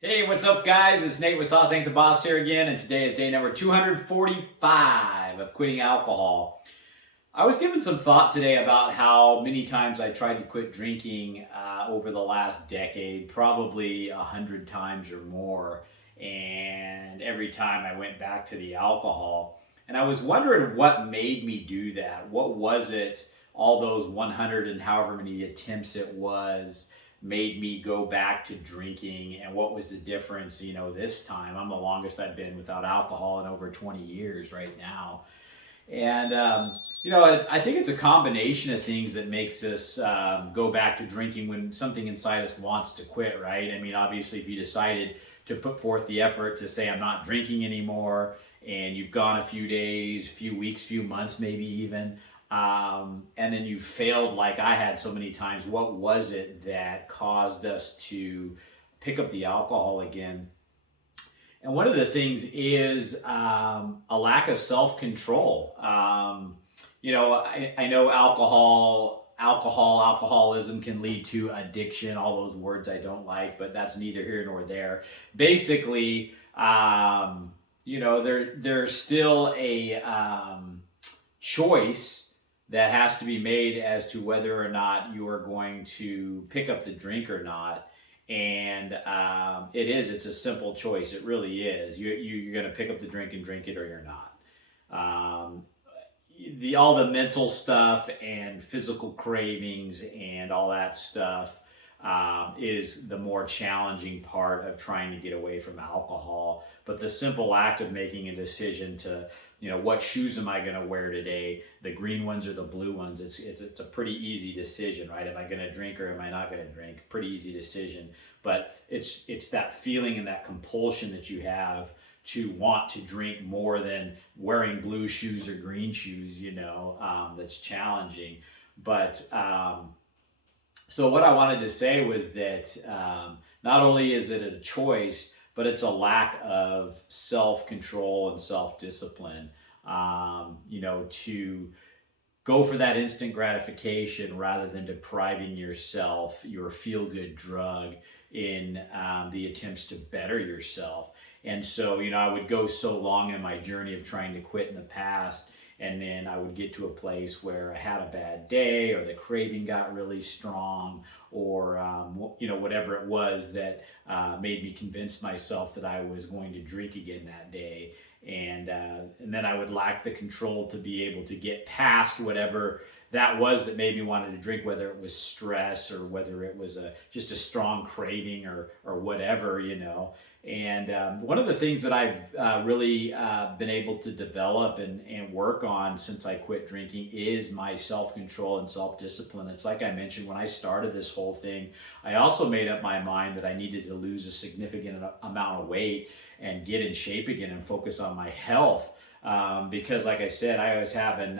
Hey, what's up, guys? It's Nate with Sauce Ain't the Boss here again, and today is day number 245 of quitting alcohol. I was given some thought today about how many times I tried to quit drinking over the last decade, probably 100 times or more, and every time I went back to the alcohol. And I was wondering what made me do that. What was it, all those 100 and however many attempts it was, made me go back to drinking, and what was the difference, this time? I'm the longest I've been without alcohol in over 20 years right now. And I think it's a combination of things that makes us go back to drinking when something inside us wants to quit, right? I mean, obviously, if you decided to put forth the effort to say, I'm not drinking anymore, and you've gone a few days, few weeks, few months, maybe even, and then you failed like I had so many times, what was it that caused us to pick up the alcohol again? And one of the things is a lack of self control. I know alcoholism can lead to addiction, all those words I don't like, but that's neither here nor there. Basically, there's still a choice that has to be made as to whether or not you are going to pick up the drink or not. And it's a simple choice. It really is. You're going to pick up the drink and drink it, or you're not. Um, all the mental stuff and physical cravings and all that stuff is the more challenging part of trying to get away from alcohol. But the simple act of making a decision to, what shoes am I going to wear today? The green ones or the blue ones? It's a pretty easy decision, right? Am I going to drink or am I not going to drink? Pretty easy decision. But it's that feeling and that compulsion that you have to want to drink more than wearing blue shoes or green shoes, that's challenging. But so what I wanted to say was that not only is it a choice, but it's a lack of self-control and self-discipline, to go for that instant gratification rather than depriving yourself your feel-good drug in the attempts to better yourself. And so, I would go so long in my journey of trying to quit in the past, and then I would get to a place where I had a bad day, or the craving got really strong, or whatever it was that made me convince myself that I was going to drink again that day. And then I would lack the control to be able to get past whatever that was that made me wanted to drink, whether it was stress or whether it was just a strong craving or whatever. And one of the things that I've really been able to develop and work on since I quit drinking is my self-control and self-discipline. It's like I mentioned when I started this whole thing, I also made up my mind that I needed to lose a significant amount of weight and get in shape again and focus on my health. Because like I said, I was having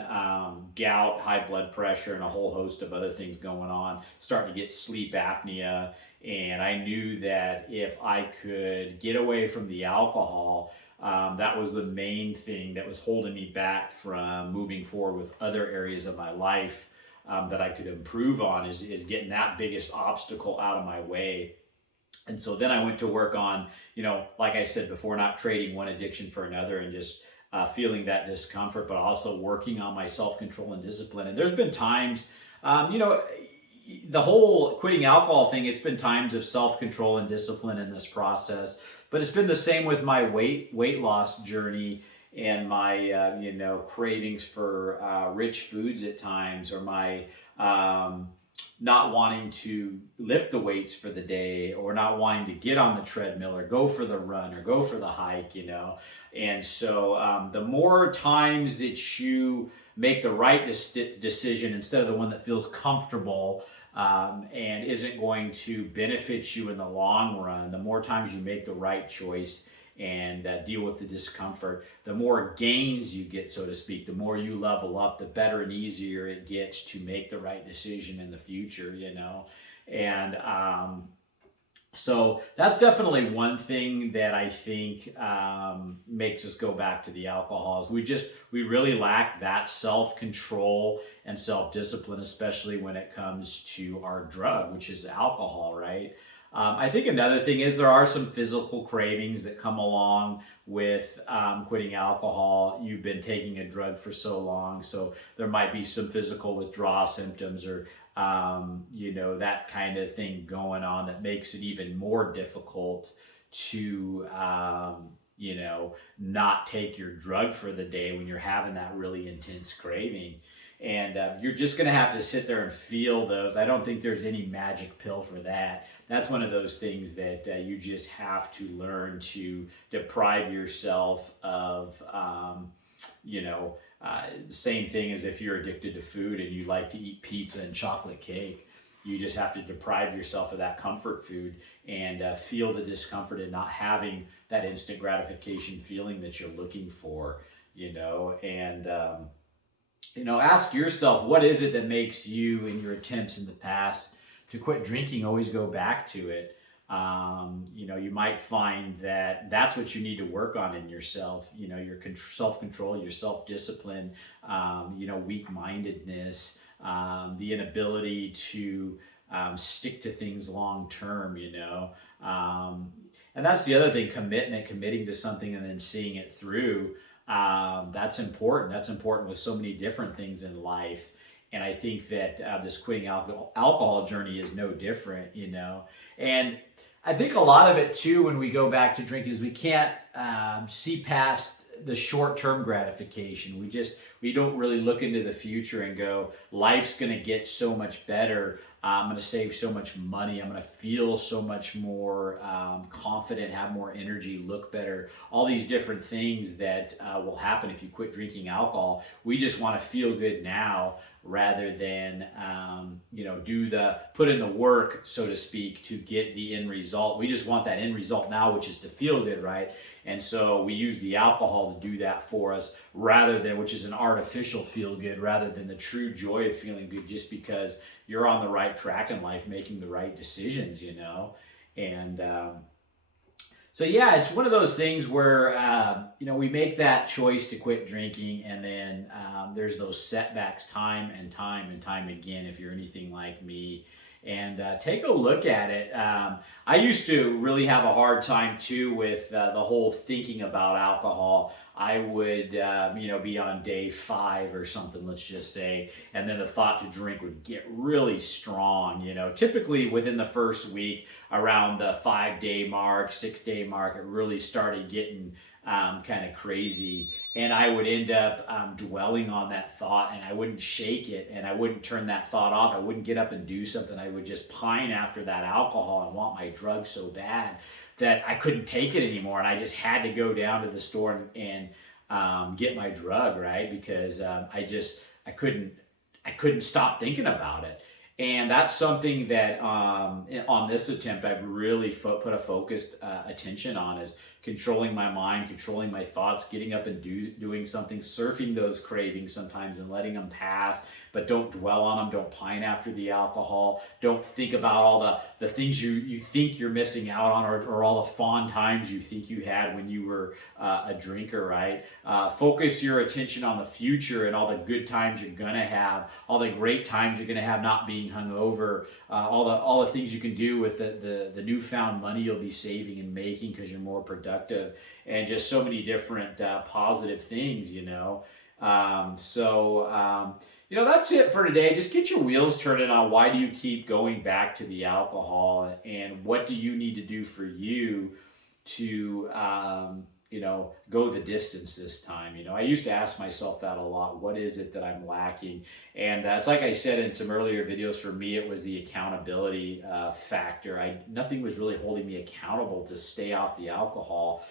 gout, high blood pressure, and a whole host of other things going on, starting to get sleep apnea. And I knew that if I could get away from the alcohol, that was the main thing that was holding me back from moving forward with other areas of my life that I could improve on, is getting that biggest obstacle out of my way. And so then I went to work on, like I said before, not trading one addiction for another and just feeling that discomfort, but also working on my self-control and discipline. And there's been times, the whole quitting alcohol thing, it's been times of self-control and discipline in this process, but it's been the same with my weight loss journey and my cravings for rich foods at times, or my not wanting to lift the weights for the day, or not wanting to get on the treadmill or go for the run or go for the hike. And so the more times that you make the right decision instead of the one that feels comfortable and isn't going to benefit you in the long run, the more times you make the right choice and deal with the discomfort, the more gains you get, so to speak, the more you level up, the better and easier it gets to make the right decision in the future. And so that's definitely one thing that I think makes us go back to the alcohols. We really lack that self-control and self-discipline, especially when it comes to our drug, which is alcohol, right? I think another thing is there are some physical cravings that come along with quitting alcohol. You've been taking a drug for so long, so there might be some physical withdrawal symptoms or that kind of thing going on that makes it even more difficult to not take your drug for the day when you're having that really intense craving. And you're just going to have to sit there and feel those. I don't think there's any magic pill for that. That's one of those things that you just have to learn to deprive yourself of, the same thing as if you're addicted to food and you like to eat pizza and chocolate cake. You just have to deprive yourself of that comfort food and feel the discomfort and not having that instant gratification feeling that you're looking for, and ask yourself, what is it that makes you in your attempts in the past to quit drinking always go back to it? You might find that that's what you need to work on in yourself, your self-control, your self-discipline, weak-mindedness, the inability to stick to things long-term, and that's the other thing, committing to something and then seeing it through. That's important. That's important with so many different things in life. And I think that this quitting alcohol journey is no different, And I think a lot of it too, when we go back to drinking, is we can't see past the short-term gratification. We don't really look into the future and go, life's going to get so much better. I'm going to save so much money. I'm going to feel so much more confident, have more energy, look better. All these different things that will happen if you quit drinking alcohol. We just want to feel good now rather than put in the work, so to speak, to get the end result. We just want that end result now, which is to feel good, right? And so we use the alcohol to do that for us, which is an artificial feel good, rather than the true joy of feeling good just because you're on the right track in life, making the right decisions, And so yeah, it's one of those things where we make that choice to quit drinking, and then there's those setbacks time and time again. If you're anything like me, and take a look at it. I used to really have a hard time too with the whole thinking about alcohol. I would, be on day 5 or something, let's just say, and then the thought to drink would get really strong. Typically within the first week, around the 5-day mark, 6-day mark, it really started getting kind of crazy. And I would end up dwelling on that thought, and I wouldn't shake it, and I wouldn't turn that thought off. I wouldn't get up and do something. I would just pine after that alcohol and want my drug so bad that I couldn't take it anymore. And I just had to go down to the store and get my drug, right? Because I couldn't stop thinking about it. And that's something that on this attempt I've really put a focused attention on, is controlling my mind, controlling my thoughts, getting up and doing something, surfing those cravings sometimes and letting them pass, but don't dwell on them. Don't pine after the alcohol. Don't think about all the things you think you're missing out on, or all the fond times you think you had when you were a drinker, right? Focus your attention on the future and all the good times you're gonna have, all the great times you're gonna have not being hungover, all the things you can do with the newfound money you'll be saving and making because you're more productive, and just so many different positive things, that's it for today. Just get your wheels turning on why do you keep going back to the alcohol, and what do you need to do for you to go the distance this time. I used to ask myself that a lot. What is it that I'm lacking? And it's like I said in some earlier videos, for me, it was the accountability factor. Nothing was really holding me accountable to stay off the alcohol.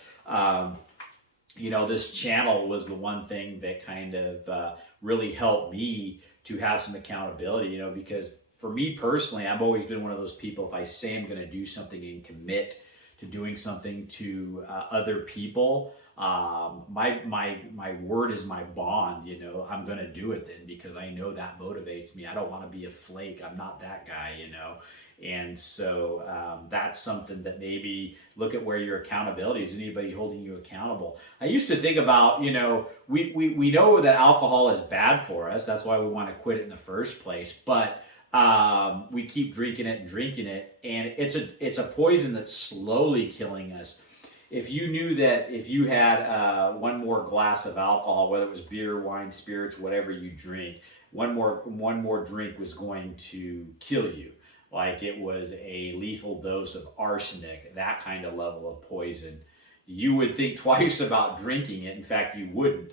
This channel was the one thing that kind of really helped me to have some accountability, because for me personally, I've always been one of those people, if I say I'm going to do something and commit to doing something to other people, my word is my bond. I'm gonna do it then, because I know that motivates me. I don't want to be a flake. I'm not that guy, and so that's something that maybe look at where your accountability is. Anybody holding you accountable? I used to think about, we know that alcohol is bad for us. That's why we want to quit it in the first place. But we keep drinking it and drinking it, and it's a poison that's slowly killing us. If you knew that if you had one more glass of alcohol, whether it was beer, wine, spirits, whatever you drink, one more drink was going to kill you, like it was a lethal dose of arsenic, that kind of level of poison, you would think twice about drinking it. In fact, you wouldn't,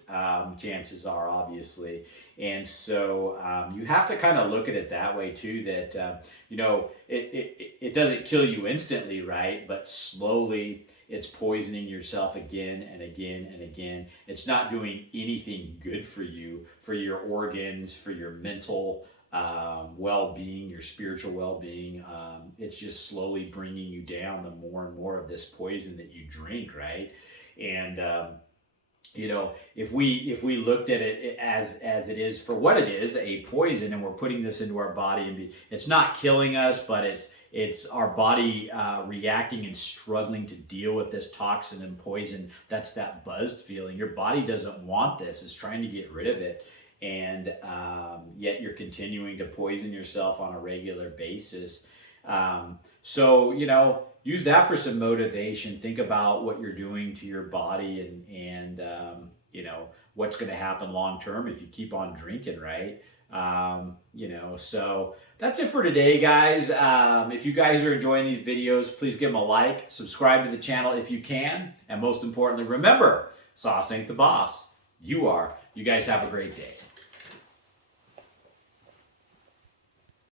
chances are, obviously. And so you have to kind of look at it that way too, that, it doesn't kill you instantly, right? But slowly it's poisoning yourself again and again and again. It's not doing anything good for you, for your organs, for your mental well-being, your spiritual well-being. It's just slowly bringing you down the more and more of this poison that you drink, right? And if we looked at it as it is for what it is, a poison, and we're putting this into our body, and it's not killing us, but it's our body reacting and struggling to deal with this toxin and poison. That's that buzzed feeling. Your body doesn't want this. It's trying to get rid of it. And yet you're continuing to poison yourself on a regular basis. So, use that for some motivation. Think about what you're doing to your body, and what's going to happen long term if you keep on drinking, right? So that's it for today, guys. If you guys are enjoying these videos, please give them a like, subscribe to the channel if you can, and most importantly, remember, sauce ain't the boss. You are. You guys have a great day.